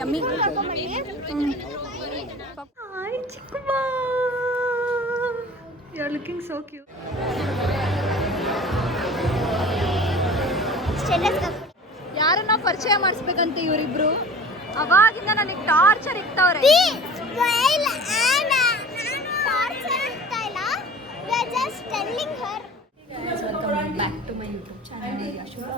Yummy. Hi ಚಿಕ್ಕಮ್ಮ, you are looking so cute. ಯಾರನ್ನ ಪರಿಚಯ ಮಾಡಿಸ್ಬೇಕಂತ ಇವರಿಬ್ರು. ಅವಾಗಿಂದ ನನಗೆ ಟಾರ್ಚರ್ ಇಕ್ತವ್ರೆ. Welcome back to my YouTube channel Yashodha.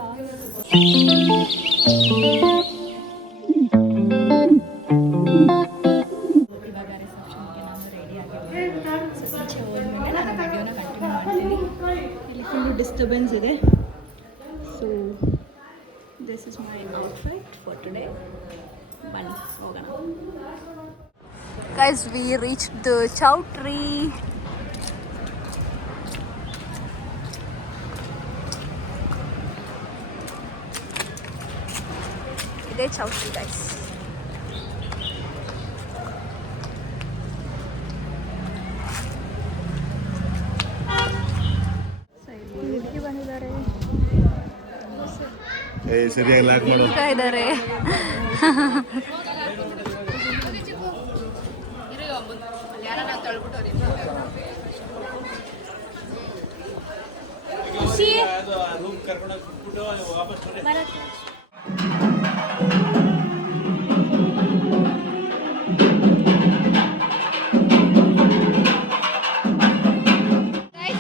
ಇವಾಗ ರಿಸೆಪ್ಷನ್ಗೆ ನಾನು ರೆಡಿ ಆಗಿದ್ದೀನಿ. ಸೊ ಈಚೆ ಹೋದ್ಮೇಲೆ ನಾನು ವಿಡಿಯೋನ ಕಂಟಿನ್ಯೂ ಮಾಡ್ತೀನಿ. ಇಲ್ಲಿ ಫುಲ್ಲು ಡಿಸ್ಟರ್ಬೆನ್ಸ್ ಇದೆ. So this is my outfit for today. ಬನ್ನಿ ಹೋಗೋಣ. ಗೈಸ್, ವಿ ರೀಚ್ಡ್ ದ ಚೌಟ್ರಿ. ಇದೇ ಚೌಟ್ರಿ ಗೈಸ್. ಹುಡುಗಿ ಬಂದಿದ್ದಾರೆ, ಸರಿಯಾಗಿ ಲಾಕ್ ಮಾಡು ಇದ್ದಾರೆ.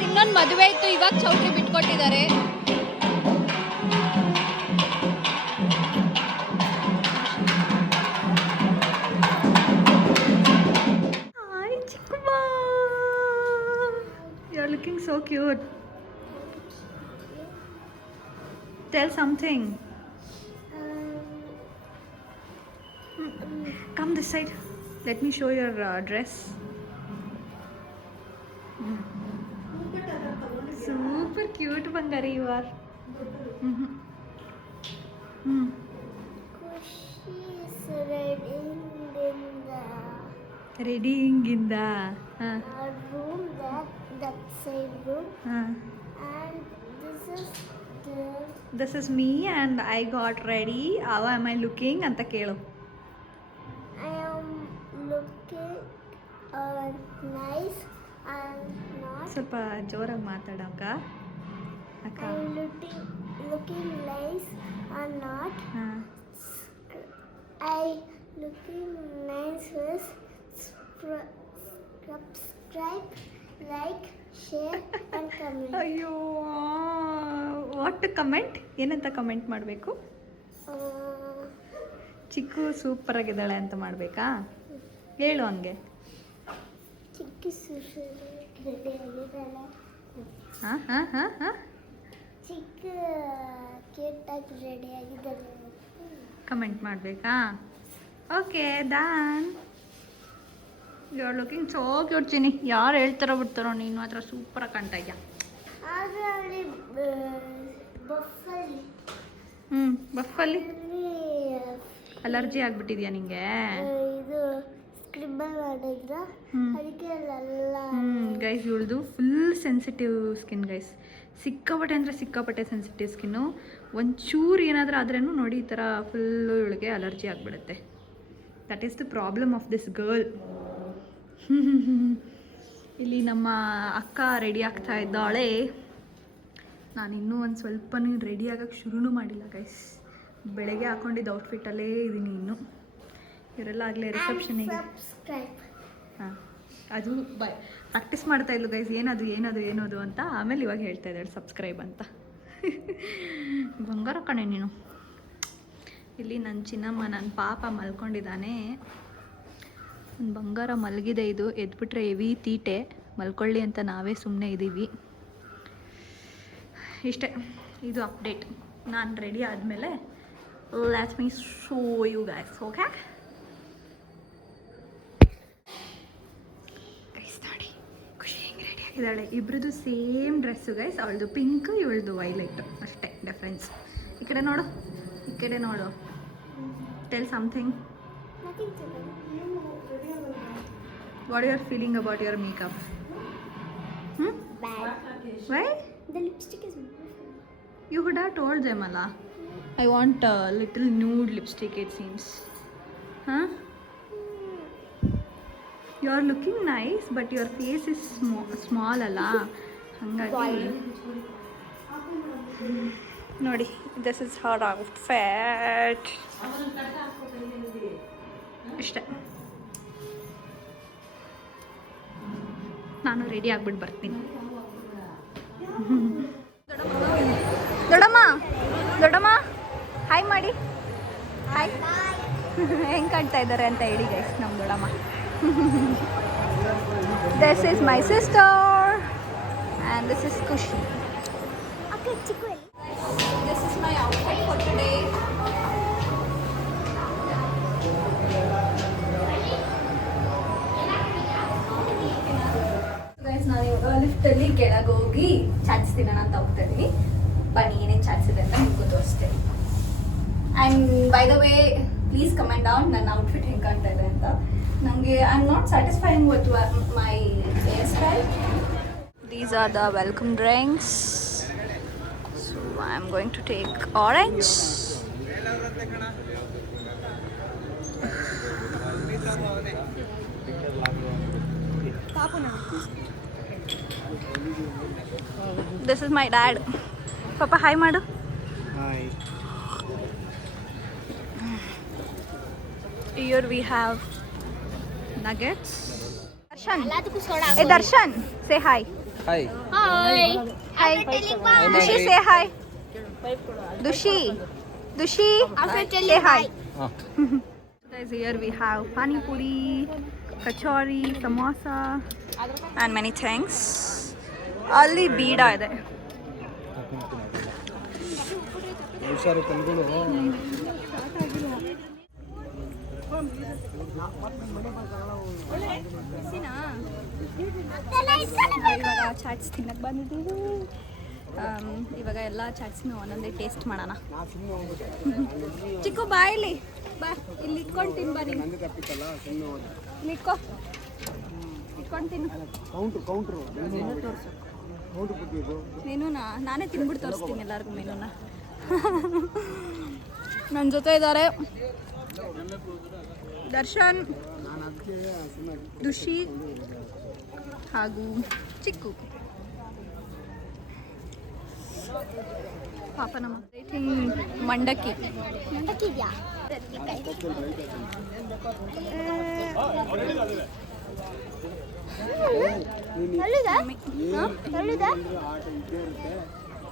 ಇನ್ನೊಂದು ಮದುವೆ ಇತ್ತು, ಇವಾಗ ಚೌಟ್ರಿ ಬಿಟ್ಕೊಟ್ಟಿದ್ದಾರೆ. ಹಾಯ್ ಚಿಕ್ಕಮ್ಮ, you are looking so cute. Tell something. Come this side. Let me show your dress. Super cute, Bangari, you are. Reading in the room, that side room. And this is me and I got ready. How am I looking anta kelu. I am looking nice and not. ಸ್ವಲ್ಪ ಜೋರಾಗಿ ಮಾತಾಡಕ್ಕ ಅಕ್ಕ. I am looking nice and not. I looking nice with subscribe, like, share and comment. ಅಯ್ಯೋ, what comment? ಏನಂತ comment ಮಾಡಬೇಕು? ಚಿಕ್ಕು super ಆಗಿದ್ದಾಳೆ ಅಂತ ಮಾಡಬೇಕಾ? ಹೇಳು ಹಂಗೆ. ಚಿಕ್ಕು ಸೂಪರ್ ಆಗಿದ್ದಾಳೆ. ಹಾಂ ಹಾಂ ಹಾಂ ಹಾಂ ಚಿಕ್ಕ ಕೇಟಾಗಿ ರೆಡಿ ಆಗಿದ್ದಾಳೆ ಕಮೆಂಟ್ ಮಾಡಬೇಕಾ? Okay done. You are looking so cute Chini. ಯಾರು ಹೇಳ್ತಾರೋ ಬಿಡ್ತಾರೋ, ನೀನು ಮಾತ್ರ ಸೂಪರಾಗಿ ಕಾಣ್ತಾ ಇದೆಯಾ. ಬಫಲ್ಲಿ ಅಲರ್ಜಿ ಆಗ್ಬಿಟ್ಟಿದ್ಯಾ ನಿಂಗೆ? ಇದು ಸ್ಕ್ರಿಬಲ್ ಮಾಡಿದ್ರ ಅದಕ್ಕೆ ಗೈಸ್, ಇವಳ್ದು ಫುಲ್ ಸೆನ್ಸಿಟಿವ್ ಸ್ಕಿನ್ ಗೈಸ್. ಸಿಕ್ಕಾಪಟ್ಟೆ ಅಂದರೆ ಸಿಕ್ಕಾಪಟ್ಟೆ ಸೆನ್ಸಿಟಿವ್ ಸ್ಕಿನ್ನು. ಒಂಚೂರು ಏನಾದರೂ ಆದ್ರೂ ನೋಡಿ ಈ ಥರ ಫುಲ್ಲು ಇವಳಿಗೆ ಅಲರ್ಜಿ ಆಗಿಬಿಡುತ್ತೆ. That is the problem of this girl. ಇಲ್ಲಿ ನಮ್ಮ ಅಕ್ಕ ರೆಡಿ ಆಗ್ತಾ ಇದ್ದಾಳೆ. ನಾನು ಇನ್ನೂ ಒಂದು ಸ್ವಲ್ಪನೂ ರೆಡಿ ಆಗೋಕ್ಕೆ ಶುರುನೂ ಮಾಡಿಲ್ಲ ಗೈಸ್. ಬೆಳಗ್ಗೆ ಹಾಕೊಂಡಿದ್ದ ಔಟ್ಫಿಟ್ಟಲ್ಲೇ ಇದ್ದೀನಿ ಇನ್ನೂ. ಇವರೆಲ್ಲ ಆಗಲೇ ರಿಸೆಪ್ಷನಿಗೆ ಹಾಂ ಅದು ಪ್ರಾಕ್ಟೀಸ್ ಮಾಡ್ತಾ ಇದ್ಲು ಗೈಸ್. ಏನದು ಏನದು ಏನದು ಅಂತ. ಆಮೇಲೆ ಇವಾಗ ಹೇಳ್ತಾ ಇದ್ದಾಳೆ ಸಬ್ಸ್ಕ್ರೈಬ್ ಅಂತ. ಬಂಗಾರ ಕಣೆ ನೀನು. ಇಲ್ಲಿ ನನ್ನ ಚಿನ್ನಮ್ಮ, ನನ್ನ ಪಾಪ ಮಲ್ಕೊಂಡಿದ್ದಾನೆ. ನನ್ನ ಬಂಗಾರ ಮಲಗಿದೆ. ಇದು ಎದ್ಬಿಟ್ರೆ ಹೆವಿ ತೀಟೆ. ಮಲ್ಕೊಳ್ಳಿ ಅಂತ ನಾವೇ ಸುಮ್ಮನೆ ಇದ್ದೀವಿ. ಇಷ್ಟೇ, ಇದು ಅಪ್ಡೇಟ್. ನಾನು ರೆಡಿ ಆದಮೇಲೆ let me show you guys. Okay guys, ನೋಡಿ ಖುಷಿ ಹೆಂಗೆ ರೆಡಿ ಆಗಿದ್ದಾಳೆ. ಇಬ್ರದ್ದು ಸೇಮ್ ಡ್ರೆಸ್ಸು ಗೈಸ್. ಅವಳದು ಪಿಂಕ್, ಇವಳದು ವೈಲೆಟ್, ಅಷ್ಟೇ ಡಿಫ್ರೆನ್ಸ್. ಈ ಕಡೆ ನೋಡು, ಈ ಕಡೆ ನೋಡು. Tell something. What you are feeling about your makeup? Bad. Why? The lipstick is beautiful. You could have told them, Allah. I want a little nude lipstick, it seems. Huh? You are looking nice, but your face is small ಅಲ್ಲ ಹಾಗಾಗಿ ನೋಡಿ, this is her outfit. ಇಷ್ಟೇ. ನಾನು ready ಆಗ್ಬಿಟ್ಟು ಬರ್ತೀನಿ. ದೊಡ್ಡಮ್ಮ ದೊಡ್ಡಮ್ಮ hi ಮಾಡಿ. ಹಾಯ್. ಹೆಂಗೆ ಕಾಣ್ತಾ ಇದ್ದಾರೆ ಅಂತ ಹೇಳಿ ಗೈಸ್ ನಮ್ಮ ದೊಡ್ಡಮ್ಮ. This is my sister and this is Khushi. This is my outfit for today. Guys ನಾನು ಇವಾಗ ಲಿಫ್ಟಲ್ಲಿ ಕೆಳಗೆ ಹೋಗಿ ಚಾಚಿಸ್ತೀನಿ ಅಂತ ಹೋಗ್ತಾ ಇದ್ದೀನಿ. ಬನ್ನಿ ಏನೇನು ಚಾಚಿಸಿದೆ ಅಂತ ನಿಮ್ಗೂ ತೋರಿಸ್ತೇನೆ. And by the way please comment down ನನ್ನ ಔಟ್ಫಿಟ್ ಹೆಂಗೆ ಕಾಣ್ತಾ ಇದೆ ಅಂತ. ನನಗೆ I am not satisfying with my hair style. These are the welcome drinks. So I am going to take orange. This is my dad. Papa, hi madu. Hi. Here we have nuggets. Darshan. Hey Darshan, say hi. Hi. Hi. Hi. Dushi, say hi. Dushi. Dushi, say hi. Guys, here we have pani puri, kachori, samosa and many things. ಅಲ್ಲಿ ಬೀಡ ಇದೆ. ಹುಷಾರು ಕಲ್ಗಳು. ಇವಾಗ ಚಾಟ್ಸ್ ತಿನ್ನಕ್ಕೆ ಬಂದಿದ್ದೀವಿ. ಇವಾಗ ಎಲ್ಲ ಚಾಟ್ಸ್ನ ಒಂದೊಂದೇ taste ಮಾಡೋಣ. ಚಿಕ್ಕು ಬಾ ಇಲ್ಲಿ ಬಾ, ಇಲ್ಲಿ ಇಟ್ಕೊಂಡು ತಿನ್ ಬಾ. ನೀನು ಇಲ್ಲಿ ಇಟ್ಕೊ, ಇಟ್ಕೊಂಡು ತಿನ್ನು. ಮೆನುನಾ ನಾನೇ ತಿನ್ಬಿಟ್ಟು ತೋರಿಸ್ತೀನಿ ಎಲ್ಲರಿಗೂ ಮೆನುನ. ನನ್ನ ಜೊತೆ ಇದ್ದಾರೆ ದರ್ಶನ್, ದುಷಿ ಹಾಗೂ ಚಿಕ್ಕು. ಪಾಪ ನಮ್ಮ ಮಂಡಕ್ಕಿ ಮಂಡಕ್ಕಿದ್ಯಾ?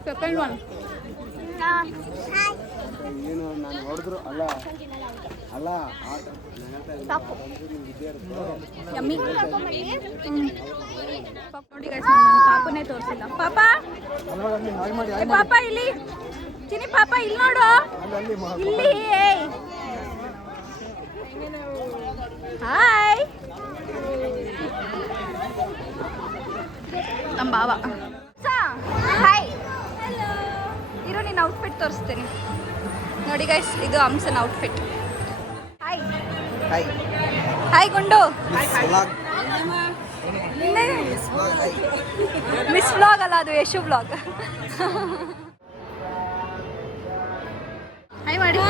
ಸೆಕೆಂಡ್ ಒನ್ ಏನು ನಾನು ಹೊಡೆದ್ರು ಅಲ್ಲ ಅಲ್ಲ ಯಮ್ಮಿ. ನೋಡಿ ಗೈಸ್, ನನ್ನ ಪಾಪನೇ ತೋರಿಸಿಲ್ಲ. ಪಾಪ ಏ ಪಾಪ ಇಲ್ಲಿ ಚಿನಿ, ಪಾಪ ಇಲ್ಲಿ ನೋಡು, ಇಲ್ಲಿ. ಹಾಯ್ ನಮ್ಮ ಬಾವ. ಹಾಯ್, ಇರೋ ನಿನ್ನ ಔಟ್ಫಿಟ್ ತೋರಿಸ್ತೀನಿ ನೋಡಿ ಗೈಸ್. ಇದು ಹಂಸನ ಔಟ್ಫಿಟ್. ಹಾಯ್ ಹಾಯ್ ಹಾಯ್ ಗುಂಡು. ಮಿಸ್ ವ್ಲಾಗ್ ಅಲ್ಲ, ಅದು ಯಶು ವ್ಲಾಗ್. ಹಾಯ್ ಮಾಡಿ.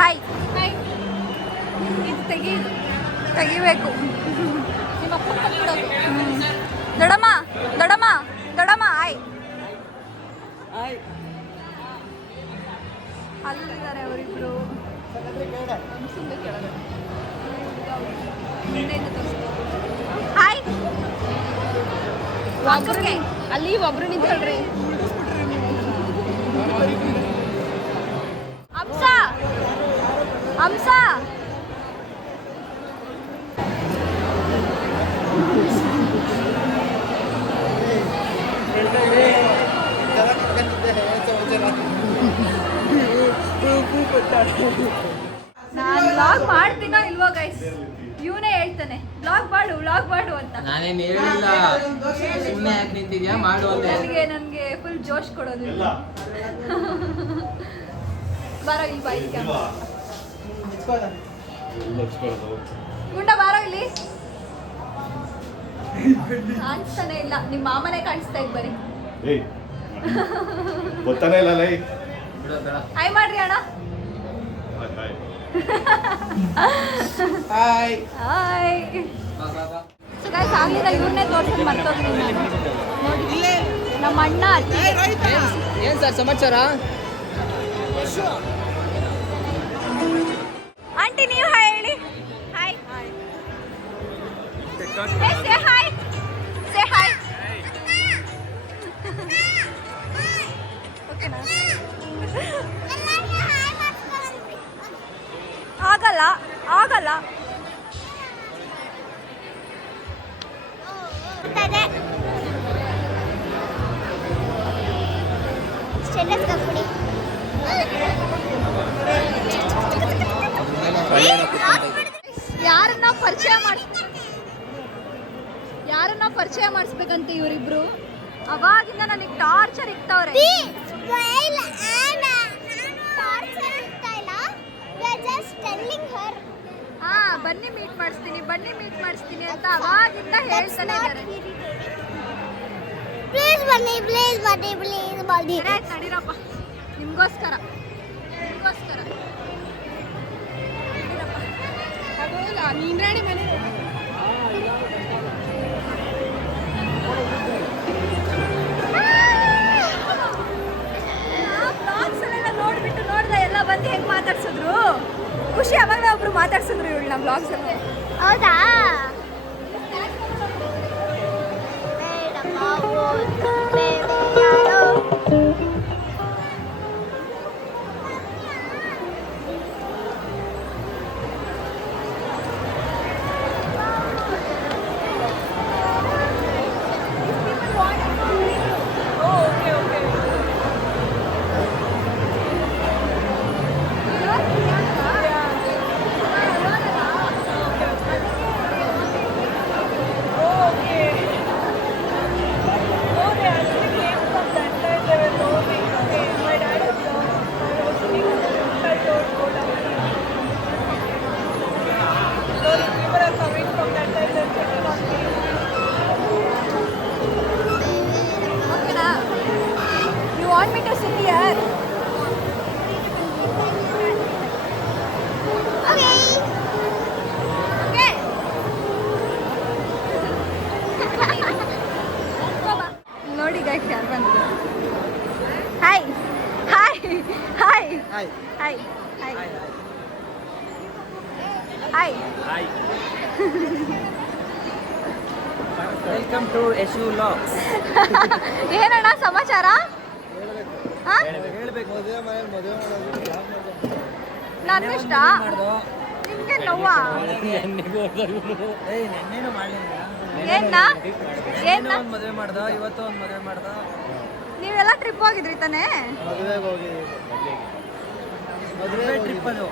ಹಾಯ್ ತೆಗಿಬೇಕು. ದೊಡಮ್ಮ ದೊಡಮ್ಮ ದೊಡಮ್ಮ ಹಾಯ್. ಅಲ್ಲಿದ್ದಾರೆ ಅವರಿಬ್ರು. ಹಾಯ್. ಅಲ್ಲಿ ಒಬ್ರು ನಿಂತ್ಕೊಳ್ರಿ. ಹಂಸ ಹಂಸ ನಾನು ವ್ಲಾಗ್ ಮಾಡ್ತೀನೋ ಇಲ್ವೋ ಗೈಸ್, ಇವನೇ ಹೇಳ್ತಾನೆ ವ್ಲಾಗ್ ಮಾಡು ಅಂತ. ನಾನೇನು ಹೇಳಿಲ್ಲ, ಸುಮ್ಮನೆ ಯಾಕೆ ನಿಂತಿದ್ಯಾ, ಮಾಡು ಅಂತ. ನನಗೆ ಫುಲ್ ಜೋಶ್ ಕೊಡೋದು. ಬಾರೋ ಇಲ್ಲಿ ಬಾ, ಇಲ್ಲಿ ಗುಂಡ ಬಾರೋ ಇಲ್ಲಿ. ಕಾಣಿಸ್ತಾನೆ ಇಲ್ಲ, ನಿಮ್ಮ ಮಾಮನೇ ಕಾಣಿಸ್ತಾ ಇದ್ ಬರೀ. ಗೊತ್ತಾನೆ ಇಲ್ಲ ಲೈ. ಬಿಡು ಬೇಡ. ಹಾಯ್ ಮಾಡ್ರಿ ಅಣ್ಣ. ಹಾಯ್. ಹಾಯ್. ಬಾ ಬಾ ಬಾ. ಸೊ ಗೈಸ್ ಆಗ್ಲಿಲ್ಲ ಇವ್ರನ್ನೇ ತೋರ್ಸೋದು ಮರ್ತೋಗ್ತೀನಿ ನಾನು. ನೋಡಿ ನಮ್ಮ ಅಣ್ಣ ಅಜ್ಜಿ. ಏನ್ ಸರ್ ಸಮಾಚಾರ? ಆಂಟಿ ನೀವು ಹಾಯ್ ಹೇಳಿ. Hi. Say hi. Say hi. ಓಕೆನಾ? ಆಗಲ್ಲ ಆಗಲ್ಲ. ಸ್ಟೇಟಸ್ ಯಾರನ್ನ ಪರಿಚಯ ಮಾಡಿಸ್ಬೇಕಂತ ಇವರಿಬ್ರು ಅವಾಗಿಂದ ನನಗೆ ಟಾರ್ಚರ್ ಇಕ್ತವ್ರೆ. ಬನ್ನಿ ಮೀಟ್ ಮಾಡಿಸ್ತೀನಿ ಅಂತ ಅವಾಗಿಂದ ಹೇಳ್ತಾನೆ ಇದ್ದಾರೆ. ಪ್ಲೀಸ್ ಬನ್ನಿ ಆಯ್ತು ನಡೀರಪ್ಪ, ನಿಮ್ಗೋಸ್ಕರ ನೀನ್ ರೆಡಿ ಮನೆ. ನೋಡ್ದೆ ಎಲ್ಲ ಬಂದು ಹೆಂಗ್ ಮಾತಾಡ್ಸಿದ್ರು. ಖುಷಿ ಅವಾಗ ಒಬ್ರು ಮಾತಾಡ್ಸಿದ್ರು ಇವಳು ನಮ್ಮ ಬ್ಲಾಗ್ಸ್ ಅಲ್ಲಿ. ಹೌದಾ? Want me to sit here? Okay. ನೋಡಿ ಗೈಸ್ ಯಾರು ಬಂದ್ರು. Hi hi hi hi hi hi hi. Welcome to Yashu vlogs. ಏನಣ್ಣ ಸಮಾಚಾರ? ನನ್ನ ಇಷ್ಟ ನಿಮ್ಗೆ ನೋವಾ? ಏನ್ನ ಮದುವೆ ಮಾಡ್ದ, ಇವತ್ತು ಒಂದು ಮದುವೆ ಮಾಡ್ದ. ನೀವೆಲ್ಲ ಟ್ರಿಪ್ ಹೋಗಿದ್ರಿ ತಾನೇ? ಮದುವೆ ಟ್ರಿಪ್ ಅದು.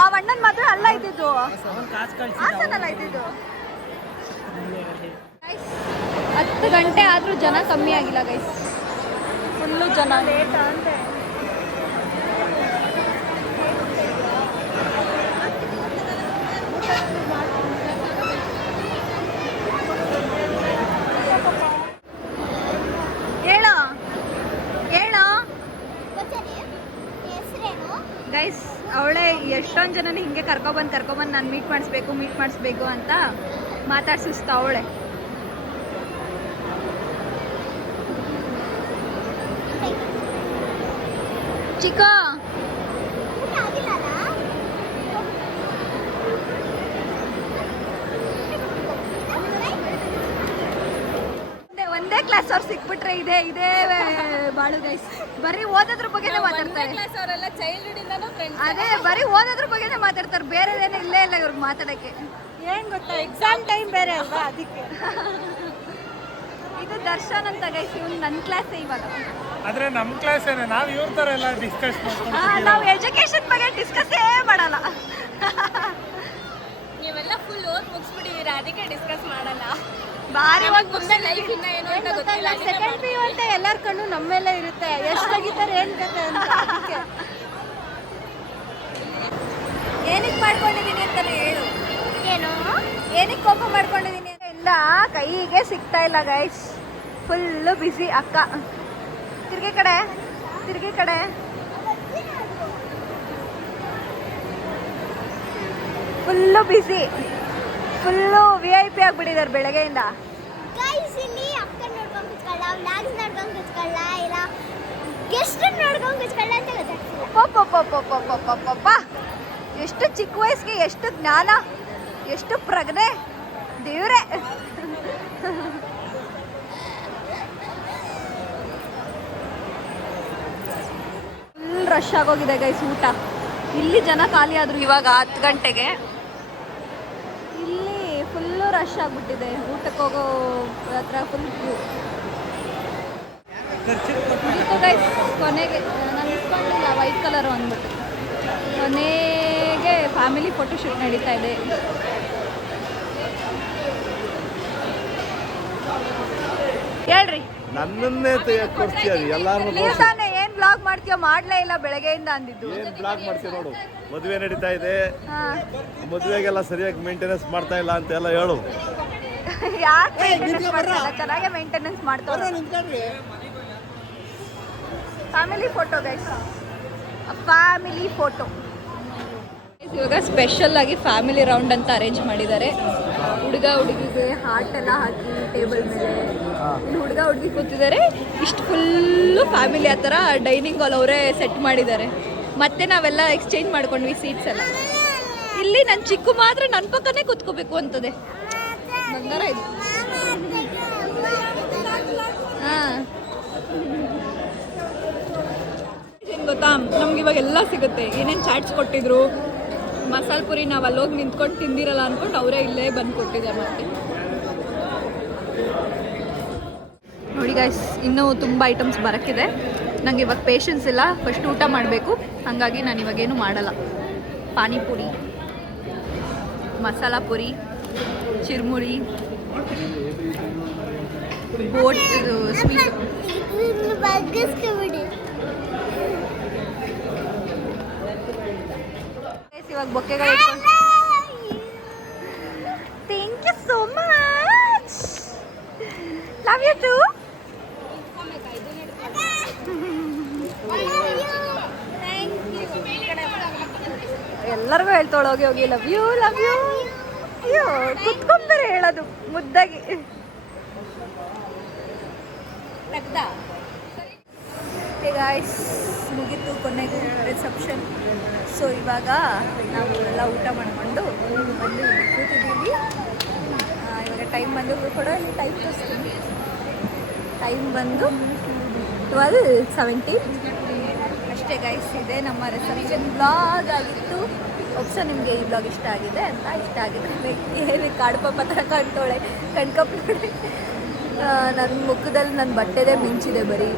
ಆ ಅಣ್ಣನ ಮದುವೆ ಅಲ್ಲ ಇದ್ದಿದ್ದು, ಹಾಸನಲ್ಲ ಇದ್ದಿದ್ದು. 10 ಗಂಟೆ ಆದ್ರೂ ಜನ ಕಮ್ಮಿ ಆಗಿಲ್ಲ ಗೈಸ್, ಫುಲ್ಲು ಜನ. ಹೇಳೋ ಗೈಸ್, ಅವಳೇ ಎಷ್ಟೊಂದು ಜನನ ಹಿಂಗೆ ಕರ್ಕೊಬಂದು ನಾನು ಮೀಟ್ ಮಾಡಿಸ್ಬೇಕು ಅಂತ ಮಾತಾಡ್ಸಿಸ್ತಾ ಅವಳೆ. ಚಿಕ್ಕ ಒಂದೇ ಕ್ಲಾಸ್ ಅವ್ರು ಸಿಕ್ಬಿಟ್ರೆ ಇದೇ ಬಾಳು ಗೈಸ್. ಬರೀ ಓದೋದ್ರ ಬಗ್ಗೆನೇ ಮಾತಾಡ್ತಾರೆ. ಅದೇ ಬರೀ ಓದೋದ್ರ ಬಗ್ಗೆನೇ ಮಾತಾಡ್ತಾರೆ, ಬೇರೆದೇನೇ ಇಲ್ಲೇ ಇಲ್ಲ ಇವ್ರಿಗೆ ಮಾತಾಡಕ್ಕೆ. ಏನ್ ಗೊತ್ತಾ, ಎಕ್ಸಾಮ್ ಟೈಮ್ ಬೇರೆ ಅಲ್ವಾ, ಅದಕ್ಕೆ. ಇದು ದರ್ಶನ್ ಅಂತ ಗೈಸ್, ಇವ್ನು ನನ್ನ ಕ್ಲಾಸೇ ಇವಾಗ. ಆದ್ರೆ ನಮ್ಮ ಕ್ಲಾಸ್ ಏನೇ, ನಾವು ಇವ್ರ ತರ ಎಲ್ಲ ಡಿಸ್ಕಸ್ ಮಾಡ್ಕೊಂಡು ನಾವು ಎಜುಕೇಶನ್ ಬಗ್ಗೆ ಡಿಸ್ಕಸ್ಸೇ ಮಾಡಲ್ಲ. ನೀವೆಲ್ಲ ಫುಲ್ ಓದ್ ಮುಗಿಸ್ಬಿಟ್ಟಿದ್ದೀರಾ, ಅದಕ್ಕೆ ಡಿಸ್ಕಸ್ ಮಾಡಲ್ಲ. ಬಾರಿ ಮುಂದೆ ಲೈಫ್ ಇನ್ನ ಏನು ಅಂತ ಗೊತ್ತಿಲ್ಲ. ಸೆಕೆಂಡ್ ಪಿ ಯು ಅಂತ ಎಲ್ಲರ ಕಣ್ಣು ನಮ್ಮ ಮೇಲೆ ಇರುತ್ತೆ, ಎಷ್ಟು ತೆಗಿತಾರೆ ಏನ್ ಕತೆ ಅಂತ. ಅದಕ್ಕೆ ಏನಕ್ಕೆ ಮಾಡ್ಕೊಂಡಿದ್ದೀನಿ ಅಂತಾನೆ ಹೇಳು. ಏನು ಏನಕ್ಕೆ ಕೋಪ ಮಾಡ್ಕೊಂಡಿದ್ದೀನಿ ಇಲ್ಲ, ಕೈಗೆ ಸಿಗ್ತಾ ಇಲ್ಲ ಗೈಸ್. ಫುಲ್ಲು ಬಿಸಿ ಅಕ್ಕ. ತಿರ್ಗಿ ಕಡೆ ಫುಲ್ಲು ಬಿಸಿ, ಫುಲ್ಲು VIP ಆಗಿಬಿಟ್ಟಿದ್ದಾರೆ ಬೆಳಗ್ಗೆಯಿಂದ. ಗೈಸ್ ಇಲ್ಲಿ ಅಕ್ಕ ನೋಡ್ಕೊಂಡು ಕುತ್ಕೊಳ್ಳ, ವ್ಲಾಗ್ಸ್ ನೋಡ್ಕೊಂಡು ಕುತ್ಕೊಳ್ಳ, ಇಲ್ಲ ಗೆಸ್ಟ್ ನೋಡ್ಕೊಂಡು ಕುತ್ಕೊಳ್ಳ ಅಂತ ಗೊತ್ತಾಗ್ತಿಲ್ಲ. ಎಷ್ಟು ಚಿಕ್ಕ ವಯಸ್ಸಿಗೆ ಎಷ್ಟು ಜ್ಞಾನ, ಎಷ್ಟು ಪ್ರಜ್ಞೆ ದೇವ್ರೆ. ಫುಲ್ ರಶ್ ಆಗೋಗಿದೆ ಗೈಸ್ ಊಟ. ಇಲ್ಲಿ ಜನ ಖಾಲಿ ಆದ್ರು ಇವಾಗ 10 ಗಂಟೆಗೆ. ಇಲ್ಲಿ ಫುಲ್ಲು ರಶ್ ಆಗಿಬಿಟ್ಟಿದೆ. ಊಟಕ್ಕೆ ಹೋಗೋ ಹತ್ರ ಫುಲ್ ಗೈಸ್. ಕೊನೆಗೆ ನಾನು ಇಟ್ಕೊಂಡಿಲ್ಲ ವೈಟ್ ಕಲರು ಅಂದ್ಬಿಟ್ಟು. ಕೊನೆಗೆ ಫ್ಯಾಮಿಲಿ ಫೋಟೋಶೂಟ್ ನಡೀತಾ ಇದೆ. ಹೇಳ್ರಿ, ನನ್ನನ್ನೇ ತೆಗಿಯಕ್ಕೆ ಕೊಡ್ತೀಯ ಎಲ್ಲಾರು. ನೀವು ತಾನೇ ಏನ್ ಬ್ಲಾಗ್ ಮಾಡ್ತೀಯೋ? ಮಾಡ್ಲೇ ಇಲ್ಲ ಬೆಳಗ್ಗೆಯಿಂದ ಅಂದಿದ್ದು. ಏನ್ ಬ್ಲಾಗ್ ಮಾಡ್ತೀವಿ ನೋಡು. ಮದುವೆ ನಡೀತಾ ಇದೆ, ಹಾ, ಮದುವೆಗೆಲ್ಲ ಸರಿಯಾಗಿ ಮೇಂಟೆನೆನ್ಸ್ ಮಾಡ್ತಾ ಇಲ್ಲ ಅಂತ ಎಲ್ಲ ಹೇಳು. ಯಾಕೆ ಚೆನ್ನಾಗೆ ಮೇಂಟೆನೆನ್ಸ್ ಮಾಡ್ತಾರೆ. Family photo guys, family photo. ಇವಾಗ ಸ್ಪೆಷಲ್ ಆಗಿ ಫ್ಯಾಮಿಲಿ ರೌಂಡ್ ಅಂತ ಅರೇಂಜ್ ಮಾಡಿದ್ದಾರೆ. ಹುಡುಗ ಹುಡುಗಿಗೆ ಹಾರ್ಟ್ ಎಲ್ಲ ಹಾಕಿ ಟೇಬಲ್ ಮೇಲೆ ಇಲ್ಲಿ ಹುಡುಗ ಹುಡುಗಿ ಕೂತಿದ್ದಾರೆ. ಇಷ್ಟು ಫುಲ್ಲು ಫ್ಯಾಮಿಲಿ ಆ ಥರ ಡೈನಿಂಗ್ ಹಾಲ್ ಅವರೇ ಸೆಟ್ ಮಾಡಿದ್ದಾರೆ. ಮತ್ತೆ ನಾವೆಲ್ಲ ಎಕ್ಸ್ಚೇಂಜ್ ಮಾಡ್ಕೊಂಡ್ವಿ ಸೀಟ್ಸ್ ಎಲ್ಲ. ಇಲ್ಲಿ ನನ್ನ ಚಿಕ್ಕು ಮಾತ್ರ ನನ್ನ ಪಕ್ಕನೇ ಕೂತ್ಕೋಬೇಕು ಅಂತದೆ. ಬಂಗಾರ ಇದು. ಹಾಂ, ಏನು ಗೊತ್ತಾ, ನಮ್ಗೆ ಇವಾಗ ಎಲ್ಲ ಸಿಗುತ್ತೆ. ಏನೇನು ಚಾಟ್ಸ್ ಕೊಟ್ಟಿದ್ರು, ಮಸಾಲೆ ಪುರಿ ನಾವು ಅಲ್ಲೋಗಿ ನಿಂತ್ಕೊಂಡು ತಿಂದಿರಲ್ಲ ಅಂದ್ಕೊಂಡು ಅವರೇ ಇಲ್ಲೇ ಬಂದು ಕೊಟ್ಟಿದ್ದಾರೆ. ಮತ್ತೆ ನೋಡಿ ಗೈಸ್, ಇನ್ನೂ ತುಂಬ ಐಟಮ್ಸ್ ಬರೋಕ್ಕಿದೆ. ನನಗೆ ಇವಾಗ ಪೇಷನ್ಸ್ ಇಲ್ಲ, ಫಸ್ಟ್ ಊಟ ಮಾಡಬೇಕು. ಹಾಗಾಗಿ ನಾನು ಇವಾಗೇನು ಮಾಡಲ್ಲ. ಪಾನಿಪುರಿ, ಮಸಾಲ ಪುರಿ, ಚಿರ್ಮುರಿ, ಬೋಟ್ ಸ್ವೀಟ್. ಇವಾಗ ಬೊಕ್ಕೆಗಳು ಇಟ್ಕೊಂಡು. Thank you so much, love you too. ಎಲ್ಲರಿಗೂ ಹೇಳ್ತಾಳೆ ಹೋಗಿ ಹೋಗಿ ಲವ್ ಯು ಲವ್ ಯು. ಅಯ್ಯೋ, ಕುತ್ಕೊಂಬರೆ ಹೇಳೋದು ಮುದ್ದಾಗಿ. ಗಾಯ್ಸ್, ಮುಗೀತು ಕೊನೆಗೂ ರಿಸೆಪ್ಷನ್. ಸೊ ಇವಾಗ ನಾವು ಎಲ್ಲ ಊಟ ಮಾಡಿಕೊಂಡು ಬಂದು ಕೂತಿದ್ದೀವಿ. ಇವಾಗ ಟೈಮ್ ಬಂದು ಕೂಡ ಟೈಮ್ ತೋರಿಸ್ತೀನಿ. ಟೈಮ್ ಬಂದು 12:17 ಅಷ್ಟೇ ಗೈಸ್. ಇದೆ ನಮ್ಮ ರಿಸೆಪ್ಷನ್ ಬ್ಲಾಗ್ ಆಗಿತ್ತು. ಒಪ್ಸ ನಿಮಗೆ ಈ ಬ್ಲಾಗ್ ಇಷ್ಟ ಆಗಿದೆ ಅಂತ. ಇಷ್ಟ ಆಗಿದೆ ಏನು ಕಾಡ್ಪಪ್ಪ ಥರ ಕಾಣ್ತೋಳೆ, ಕಣ್ಕಪ್ ನೋಡಿ. ನನ್ನ ಮುಖದಲ್ಲಿ ನನ್ನ ಬಟ್ಟೆದೇ ಮಿಂಚಿದೆ ಬರೀ.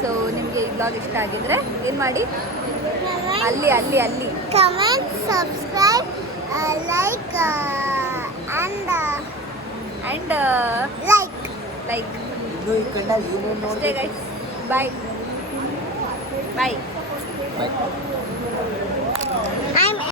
ಸೊ ನಿಮಗೆ ಈ ಬ್ಲಾಗ್ ಇಷ್ಟ ಆಗಿದ್ರೆ ಏನು ಮಾಡಿ, ಅಲ್ಲಿ ಅಲ್ಲಿ ಅಲ್ಲಿ comment, subscribe, like and like ಅಷ್ಟೇ ಗೈಸ್. ಬಾಯ್ ಬಾಯ್.